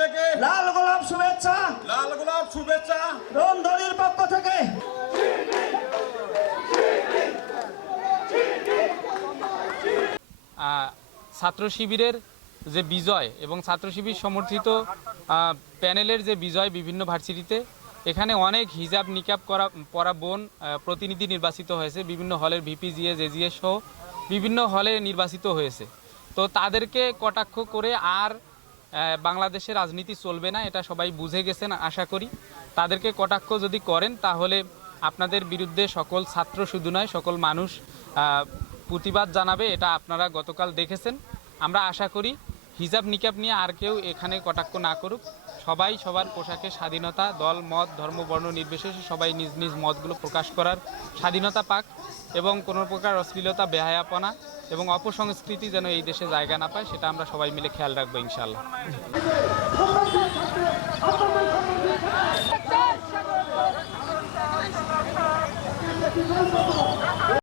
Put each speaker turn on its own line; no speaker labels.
থেকে।
লাল গোলাপ শুভেচ্ছা।
লাল গোলাপ শুভেচ্ছা।
রন্ধনির পক্ষ থেকে।
ছাত্র শিবিরের যে বিজয় এবং ছাত্র শিবির সমর্থিত প্যানেলের যে বিজয় বিভিন্ন ভার্সিটিতে এখানে অনেক হিজাব নিকাব করা পরা বোন প্রতিনিধি নির্বাচিত হয়েছে। বিভিন্ন হলের ভিপি জিএ জেজিএস সহ বিভিন্ন হলে নির্বাচিত হয়েছে। তো তাদেরকে কটাক্ষ করে আর বাংলাদেশে রাজনীতি চলবে না, এটা সবাই বুঝে গেছেন, আশা করি। তাদেরকে কটাক্ষ যদি করেন, তাহলে আপনাদের বিরুদ্ধে সকল ছাত্র শুধু নয়, সকল মানুষ প্রতিবাদ জানাবে, এটা আপনারা গতকাল দেখেছেন। আমরা আশা করি হিজাব নিকাব নিয়ে আর কেউ এখানে কটাক্ষ না করুক সবাই সবার পোশাকে স্বাধীনতা, দল, মত, ধর্ম, বর্ণ নির্বিশেষে সবাই নিজ নিজ মতগুলো প্রকাশ করার স্বাধীনতা পাক এবং কোনো প্রকার অশ্লীলতা, বেহায়াপনা এবং অপসংস্কৃতি যেন এই দেশে জায়গা না পায়, সেটা আমরা সবাই মিলে খেয়াল রাখব ইনশাল্লাহ
Attention!